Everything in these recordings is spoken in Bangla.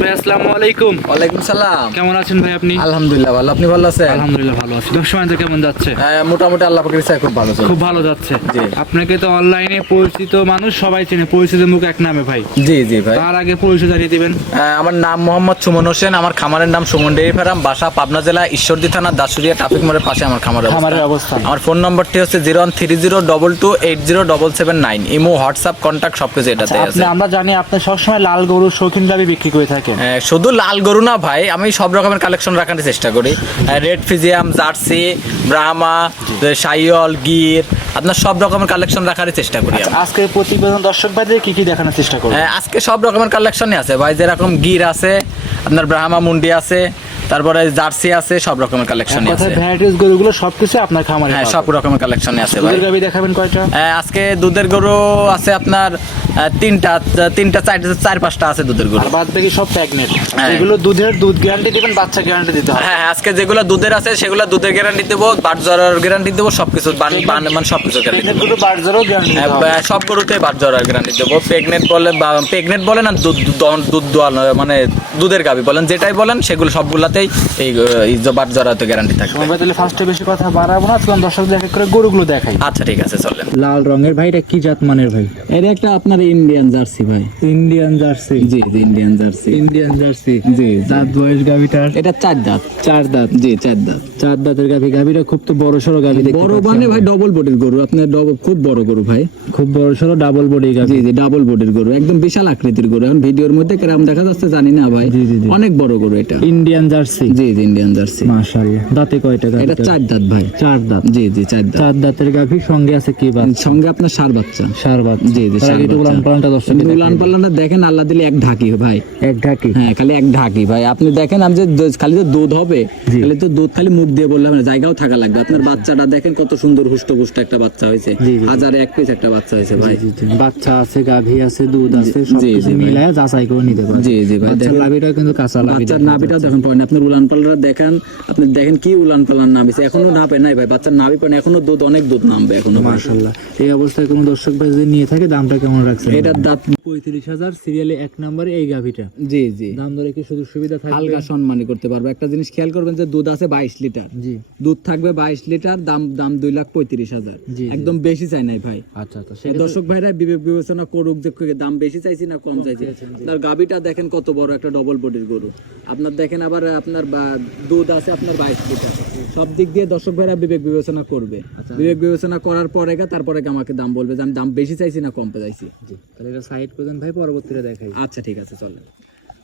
ভাই আসসালামু আলাইকুম। ওয়ালাইকুম সালাম। কেমন আছেন ভাই আপনি? আলহামদুলিল্লাহ ভালো, আপনি ভালো আছেন? আলহামদুলিল্লাহ ভালো আছি। ব্যবসা বাণিজ্য কেমন যাচ্ছে? মোটামুটি আল্লাহ পাকের ইচ্ছায় খুব ভালো চলছে। খুব ভালো যাচ্ছে। জি। আপনাকে তো অনলাইনে পরিচিত মানুষ সবাই চেনে, পরিচিত মুখ এক নামে ভাই। জি জি ভাই। তার আগে পরিচয় জানিয়ে দিবেন। আমার নাম মোহাম্মদ সুমন হোসেন, আমার খামারের নাম সুমন ডেইরি ফার্ম, বাসা পাবনা জেলা ঈশ্বরদী থানা দাসুরিয়া ট্রাফিক মোড়ের পাশে আমার খামারের অবস্থান। আমার ফোন নম্বরটি হচ্ছে 0130228779। ইমো, হোয়াটসঅ্যাপ, কন্ট্যাক্ট সবকিছু এটাতে আছে। আমরা জানি আপনি সবসময় লাল গরুর শৌখিন গাভী বিক্রি করে থাকেন। শুধু লাল গরু না ভাই, আমি সব রকমের কালেকশন রাখার চেষ্টা করি। রেড ফিজিয়াম, জার্সি, ব্রাহ্মা, সাইওয়াল, গির, আপনার সব রকমের কালেকশন রাখার চেষ্টা করি। আজকে প্রতিবেদন দর্শক ভাইদের কি কি দেখানোর চেষ্টা করব? আজকে সব রকমের কালেকশনই আছে ভাই, যেরকম গির আছে, আপনার ব্রাহ্মা মুন্ডি আছে, তারপরে জার্সি আছে, সব রকমের কালেকশনই আছে। ভ্যারাইটিস গরুগুলো সবকিছু আপনার খামারে? হ্যাঁ, সব রকমের কালেকশনই আছে ভাই। দুধের গাভী দেখাবেন কয়টা? আজকে দুধের গরু আছে আপনার তিনটা চার পাঁচটা আছে দুধের গরু। আর বাদ বাকি সব প্রেগন্যান্ট। এগুলো দুধ গ্যারান্টি দিবেন, বাচ্চা গ্যারান্টি দিতে হবে? হ্যাঁ, আজকে যেগুলো দুধের আছে সেগুলো দুধের গ্যারান্টি দেবো, বাট জ্বরের গ্যারান্টি দেবো, সবকিছু মানে সবকিছু গ্যারান্টি দেবো। এগুলো বাট জ্বরও গ্যারান্টি দিতে হবে? সব গরুতে বাট জ্বরের গ্যারান্টি দেবো। প্রেগনেন্ট বলেন আর দুধ দোয়ানো মানে দুধের গাভী বলেন, যেটাই বলেন সেগুলো সবগুলাতেই এই বাট জ্বরাতে গ্যারান্টি থাকবে। আমরা তাহলে ফার্স্টে বেশি কথা বাড়াবো না, চলুন দর্শকদের এক এক করে গরুগুলো দেখাই। আচ্ছা ঠিক আছে, চলেন। লাল রঙের ভাই, এটা কি জাত মানের ভাই? এটা একটা আপনার ইন্ডিয়ান জার্সি ভাই। Indian jersey? জি জি, ইন্ডিয়ান জার্সি। Indian jersey. জি। দাঁত বয়স গাভীটার? এটা চার দাঁত। চার দাঁত? জি, চার দাঁত। চার দাঁতের গাভী। গাভীটা খুব তো বড় সড়ো গাভী দেখতে বড় পাচ্ছি মানে আমরা। ভাই ডবল বডির গরু, আপনার খুব বড় গরু ভাই, খুব বড় সড়ো ডাবল বডি গাভী। জি জি, ডাবল বডির গরু, একদম বিশাল আকৃতির গরু। এখন ভিডিওর মধ্যে কেমন দেখা যাচ্ছে জানি না ভাই, জি, জি, জি। অনেক বড় গরু এটা। Indian jersey? জি জি, ইন্ডিয়ান জার্সি। মাশাআল্লাহ। দাঁতে কয়টা গাভী? এটা চার দাঁত ভাই। চার দাঁত? জি জি, চার দাঁত। চার দাঁতের গাভী, সঙ্গে আছে কি বাচ্চা? সঙ্গে আপনার ষাঁড় বাচ্চা। ষাঁড় বাচ্চা? জি জি, ষাঁড় বাচ্চা। উলান পালানটা দর্শক উলান পালানটা দেখেন, আল্লাহ দিলে এক ঢাকি ভাই। এক ঢাকি? হ্যাঁ, খালি এক ঢাকি ভাই। আপনি দেখেন, আমি যে খালি তো দুধ হবে, জি। খালি তো দুধ খালি মুখ দিয়ে বললাম না, জায়গাও থাকা লাগবে। আপনার বাচ্চাটা দেখেন কত সুন্দর হুষ্টপুষ্ট একটা বাচ্চা হয়েছে। জি, জি। হাজারে এক পিস একটা বাচ্চা হয়েছে ভাই। জি, জি। বাচ্চা আছে, গাভী আছে, দুধ আছে, জি, সবকিছু জি ভাই। মিলায় যাচাই করে নিতে পারবেন। জি জি ভাই, বাচ্চার দেখেন নাভিটাও কিন্তু কাঁচা নাভি। বাচ্চার নাভিটাও দেখেন পড়েন, আপনার উলান পালানটা দেখেন, আপনি দেখেন কি উলান পালান নামিছে, এখনো নাপে নাই ভাই, বাচ্চার নাভি পড়েন, এখনো দুধ, অনেক দুধ নামবে এখনো ভাই। মাশাআল্লাহ। এই অবস্থায় কোনো দর্শক ভাই যদি নিয়ে থাকে, দামটা কেমন রাখছেন? এটার দাঁত 35,000, সিরিয়ালে 1 নম্বরে এই গাভীটা। জি জি, দাম দরে কি সুযোগ সুবিধা থাকবে? হালকা সম্মানী করতে পারবো। একটা জিনিস খেয়াল করবেন যে দুধ আছে 22 লিটার, জি। দুধ থাকবে 22 লিটার, দাম 2,35,000। জি, জি। একদম বেশি চাই নাই ভাই। আচ্ছা আচ্ছা, দর্শক ভাইরা বিবেক বিবেচনা করুক যে দাম বেশি চাইছি না কম চাইছি। আপনার গাভীটা দেখেন কত বড় একটা ডবল বডির গরু। আপনার দেখেন আবার আপনার দুধ আছে আপনার 22 লিটার। সব দিক দিয়ে দর্শক ভাইরা বিবেক বিবেচনা করবে। বিবেক বিবেচনা করার পরে তারপরে আমাকে দাম বলবে যে আমি দাম বেশি চাইছি না কম চাইছি। জি। তাহলে এটা সাইড করবেন ভাই, পরবর্তীতে দেখাই। আচ্ছা ঠিক আছে, চলেন।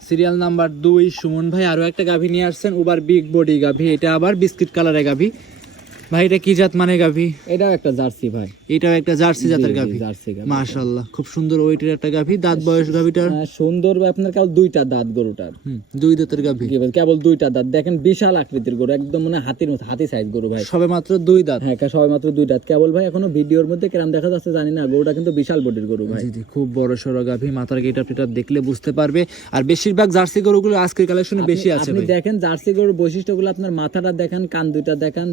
সিরিয়াল নাম্বার 2, সুমন ভাই আরো একটা গাভী নিয়ে আসছেন, ওভার বিগ বডি গাভী। এটা আবার বিস্কিট কালারের গাভী। ভাই এটা কি জাত মানে গাভী? এটাও একটা জার্সি ভাই। এটাও একটা জার্সি জাতের গাভী? জার্সি গাভী। মাশাআল্লাহ, খুব সুন্দর ওয়েটের একটা গাভী। দাঁত বয়স গাভীটার? সুন্দর আপনার কেবল দুইটা দাঁত গরুটার। দুই দাঁতের গাভী? কেবল দুইটা দাঁত, দেখেন বিশাল আকৃতির গরু, একদম মানে হাতির মতো, হাতি সাইজ গরু ভাই। সবে মাত্র দুই দাঁত? হ্যাঁ, সবাই মাত্র দুই দাঁত কেবল ভাই। এখনো ভিডিওর মধ্যে কেরাম দেখা যাচ্ছে জানি না, গরুটা কিন্তু বিশাল বডির গরু ভাই। জি জি, খুব বড় সড়ো গাভী। মাথার গেটআপ টেটআপ দেখলে বুঝতে পারবে। আর বেশিরভাগ জার্সি গরুগুলো আজকের কালেকশনে বেশি আছে আপনি ভাই। দেখেন জার্সি গরুর বৈশিষ্ট্যগুলো, আপনার মাথাটা দেখেন, কান দুইটা দেখেন,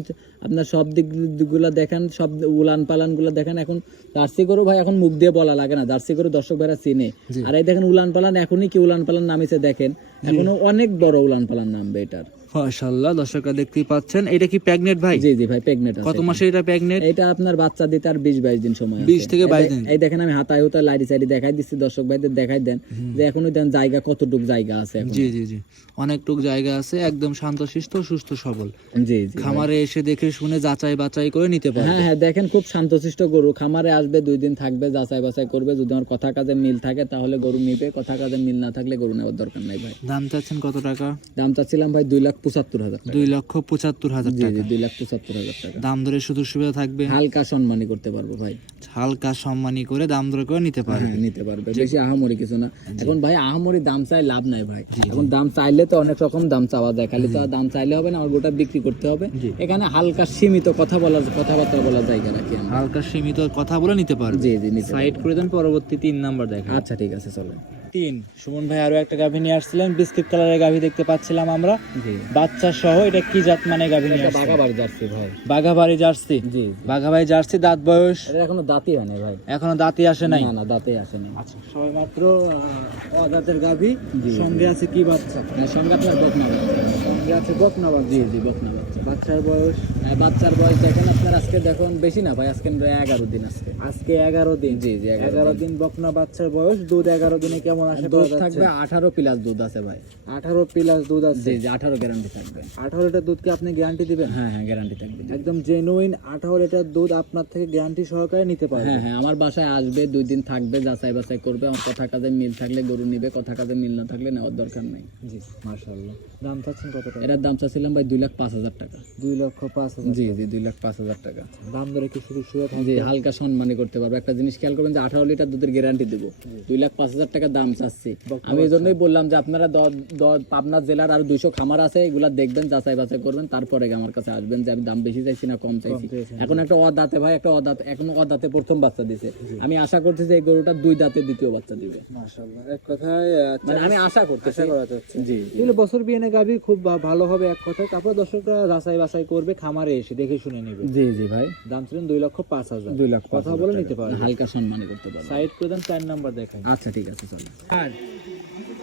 আপনার সব দিকগুলো দেখেন, সব উলান পালান গুলো দেখেন। এখন জার্সি গরু ভাই এখন মুখ দিয়ে বলা লাগে না, জার্সি গরু দর্শক ভাইরা চিনে। আর এই দেখেন উলান পালান, এখনই কি উলান পালান নামিছে দেখেন, এখনো অনেক বড় উলান পালান নামবে এটার। মাশাআল্লাহ, দর্শকরা দেখতেই পাচ্ছেন। এটা কি প্রেগনেন্ট ভাই? জি জি ভাই, প্রেগনেন্ট আছে। কত মাসে এটা প্রেগনেন্ট? এটা আপনার বাচ্চা দিতে আর 20-22 দিন সময় আছে। 20 থেকে 22 দিন? এই দেখেন আমি হাতায় হুতায় লাইরি সাইডি দেখাই দিচ্ছি, দর্শক ভাইদের দেখাই দেন যে এখনো দেন জায়গা কতটুক জায়গা আছে এখন। জি জি জি, অনেকটুক জায়গা আছে, একদম শান্তশিষ্ট সুস্থ সবল। জি জি, খামারে এসে দেখে শুনে যাচাই বাছাই করে নিতে পারবে। হ্যাঁ হ্যাঁ, দেখেন খুব শান্তশিষ্ট গরু। খামারে আসবে, 2 দিন থাকবে, যাচাই বাছাই করবে। যদি আমার কথা কাজে মিল থাকে তাহলে গরু নিবে, কথা কাজে মিল না থাকলে গরু নেওয়ার দরকার নাই ভাই। দাম চাচ্ছেন কত টাকা? দাম চাচ্ছিলাম ভাই 2,75,000 টাকা। 2,75,000 জি টাকা? জি, 2,75,000 টাকা। দাম দরে সুযোগ সুবিধা থাকবে? হালকা সম্মানী করতে পারবো ভাই। হালকা সম্মানী করে দাম দর করে নিতে পারবে? হ্যাঁ, নিতে পারবে, বেশি আহামরি কিছু না। এখন ভাই আহামরি দাম চাই লাভ নাই ভাই। এখন দাম চাইলে তো অনেক রকম দাম চাওয়া যায়, খালি তো আর দাম চাইলে হবে না, আমার গোটা বিক্রি করতে হবে। এখানে হালকা সীমিত কথাবার্তা বলা জায়গা রাখি আমরা। হালকা সীমিত কথা বলে নিতে পারবে? জি জি, নিতে সাইড করে দেন, পরবর্তী 3 নাম্বার দেখা। আচ্ছা ঠিক আছে, চলেন। 3 সুমন ভাই আরো একটা গাভী নিয়ে আসছিলেন, বিস্কিট কালারের গাভী দেখতে পাচ্ছিলাম আমরা, জি বাচ্চা সহ। এটা কি জাত মানে গাভী নিয়ে এটা আসছেন? বাগাবাড়ি জার্সি ভাই। বাঘাবাড়ি জার্সি। জি বাঘাবাড়ি জার্সি, দাঁত বয়স এটা এখনো দাঁতই হয় না ভাই। এখনো দাঁতই আসে নাই? না দাঁতেই আসেনি। আচ্ছা, সবাই মাত্র অদাঁতের গাভী। জি। সঙ্গে আছে কি বাচ্চা? এর সঙ্গে আপনার বকনা বাচ্চা। সঙ্গে আছে বকনা বাচ্চা। জি জি বকনা বাচ্চা। বাচ্চার বয়স বাচ্চার বয়স দেখেন আপনার, আজকে দেখুন বেশি না ভাই, আজকে প্রায় 11 দিন। আজকে 11 দিন। জি জি 11 দিন বকনা বাচ্চার বয়স। দুধ 11 দিনে কেমন আসে? দুধ থাকবে 18 প্লাস দুধ আছে ভাই। 18 প্লাস দুধ আছে। জি জি 18 গ্যারান্টি থাকবে। 18 লিটার দুধ কি আপনি গ্যারান্টি দিবেন? হ্যাঁ হ্যাঁ গ্যারান্টি থাকবে। একদম জেনুইন 18 লিটার দুধ আপনার থেকে গ্যারান্টি সহকারে নিতে পারবে। হ্যাঁ হ্যাঁ আমার বাসায় আসবে, 2 দিন থাকবে, যাচাই বাছাই করবে। আমার কথা কাজে মিল থাকলে গরু নিবে, কথা কাজে মিল না থাকলে নেওয়ার দরকার নেই। জি, মাশাআল্লাহ। দাম চাচ্ছেন কত টাকা? এটার দাম চাচ্ছিলাম ভাই 2,05,000 টাকা। 2,05,000। জি জি 2,05,000 টাকা। দাম দরে কি সুযোগ সুবিধা থাকবে? জি হালকা সম্মানই করতে পারবো। একটা জিনিস খেয়াল করবেন যে 18 লিটার দুধের গ্যারান্টি দেবো, 2,05,000 টাকা দাম চাচ্ছি। আমি এই জন্যই বললাম যে আপনারা পাবনা জেলার আর 200 খামার আছে, এগুলা দেখবেন, যাচাই বাছাই করবেন, তারপরে আমার কাছে আসবেন যে আমি দাম বেশি চাইছি না কম চাইছি। এখন একটা অদাঁতে ভাই, একটা অদাঁত, এখন অদাঁতে প্রথম বাচ্চা দিছে। আমি আশা করছি যে এই গরুটা 2 দাঁতে দ্বিতীয় বাচ্চা দিবে। মাশাআল্লাহ। এক কথায় মানে আমি আশা করতেছি। করা যাচ্ছে। জি এগুলো বছর বিয়ানে গাভী খুব ভালো হবে এক কথায়। তারপর দর্শকরা যাচাই বাছাই করবে, খামারে এসে দেখে শুনে নেবে। জি জি ভাই। দাম ছিলেন 2,05,000। 2,05,000 কথা বলে নিতে পারবে। হালকা সম্মানই করতে পারবো। সাইড করে দেন, 4 নাম্বার দেখাই। আচ্ছা ঠিক আছে চলো। আর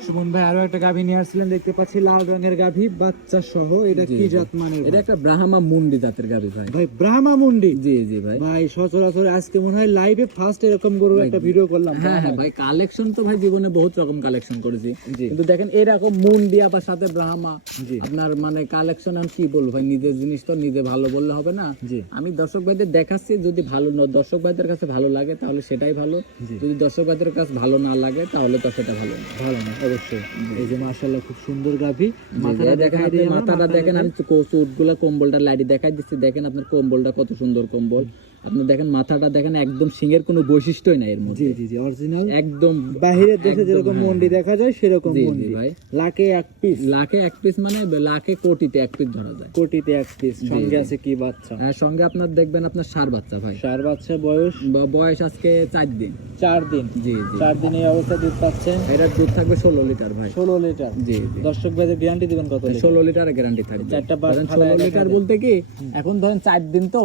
সুমন ভাই আরো একটা গাভী নিয়ে আসছিলেন, দেখতে পাচ্ছি লাল রঙের গাভী, বাচ্চা সহ। এটা কি জাত মানে? এটা একটা ব্রাহ্মা মুন্ডি জাতের গাভী ভাই। ভাই ব্রাহ্মা মুন্ডি। জি জি ভাই। ভাই সচরাচর আজকে মনে হয় লাইভে ফার্স্ট এরকম গরুর একটা ভিডিও করলাম। হ্যাঁ হ্যাঁ ভাই, কালেকশন তো ভাই জীবনে বহুত রকম কালেকশন করেছি, জি। কিন্তু দেখেন এরকম মুন্ডি আবার সাথে ব্রাহ্মা, জি। আপনার মানে কালেকশন আমি কি বলবো ভাই, নিজের জিনিস তো নিজে ভালো বললে হবে না। জি। আমি দর্শক ভাইদের দেখাচ্ছি, যদি ভালো দর্শক ভাইদের কাছে ভালো লাগে তাহলে সেটাই ভালো, যদি দর্শক ভাইদের কাছে ভালো না লাগে তাহলে তো সেটা ভালো না। ভালো না অবশ্যই। এই যে মাশাআল্লাহ খুব সুন্দর গাভী। মাথাটা দেখেন, আপনি মাথাটা দেখেন, আমি চুটগুলা কম্বলটা লাইটে দেখাই দিচ্ছি, দেখেন আপনার কম্বলটা কত সুন্দর কম্বল। আপনি দেখেন মাথাটা দেখেন, একদম সিংহের কোনো বৈশিষ্ট্যই নাই এর মধ্যে। জি জি জি অরিজিনাল। একদম বাহিরের দেশে যেরকম মন্ডি দেখা যায় সেরকম জি, জি মন্ডি ভাই। লাখে এক পিস। লাখে 1 পিস মানে লাখে কোটিতে 1 পিস ধরা যায়। কোটিতে এক পিস। সঙ্গে আছে কি বাচ্চা? সঙ্গে আপনার দেখবেন আপনার ষাঁড় বাচ্চা ভাই। চার বাচ্চা বয়স বয়স আজকে 4 দিন। 4 দিন। জি জি 4 দিনে এই অবস্থা দুধ পাচ্ছেন। এটার দুধ থাকবে 16 লিটার ভাই। 16 লিটার। জি জি দর্শক ভাইদের গ্যারান্টি দিবেন কত লিটার? 16 লিটার গ্যারান্টি থাকবে। চারটা বাস ধরেন ফালায় 16 লিটার বলতে কি, এখন ধরেন 4 দিন তো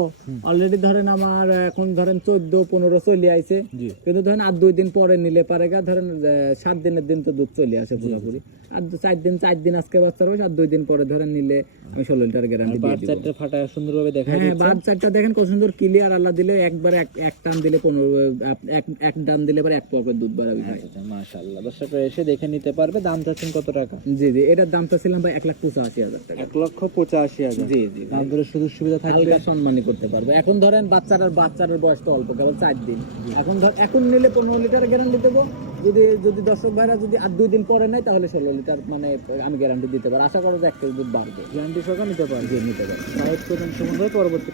অলরেডি, ধরেন আমার এখন ধরেন 14-15 চলে আইছে, জি। কিন্তু ধরেন আর 2 দিন পরে নিলে পারে গা, ধরেন 7 দিনের দিন তো দুধ চলে আসে পুরোপুরি। আর 4 দিন আজকে বাচ্চা রয়েছে, আর 2 দিন পরে ধরেন নিলে আমি 16 লিটার গ্যারান্টি দিয়ে দিব। বাচ্চাটা ফাটায় সুন্দরভাবে দেখা হ্যাঁ যাচ্ছে। বাচ্চাটা দেখেন কত সুন্দর ক্লিয়ার, আল্লাহ দিলে একবার এক টান দিলে 15, এক টান দিলে পরে 1 পকেট দুধ বাড়াবে ভাই। মাশাআল্লাহ। দর্শকরা এসে দেখে নিতে পারবে। দাম চাচ্ছেন কত টাকা? জি জি এটার দামটা ছিলাম ভাই 1,85,000 টাকা। 1,85,000। জি জি দাম ধরে সুযোগ সুবিধা থাকবে। হালকা সম্মানই করতে পারবো। এখন ধরেন বাচ্চার বয়স তো অল্প, কারণ 4 দিন। এখন নিলে 15 লিটার গ্যারান্টি দেবো। যদি দর্শক ভাইরা যদি আর 2 দিন পরে নেয় তাহলে 16 লিটার মানে আমি গ্যারান্টি দিতে পারি। আশা করা যায় 1 কেজি দুধ বাড়বে। গ্যারান্টি সহকারে নিতে পারবে। নিতে পারি। সাইড করবেন সুমন ভাই, পরবর্তী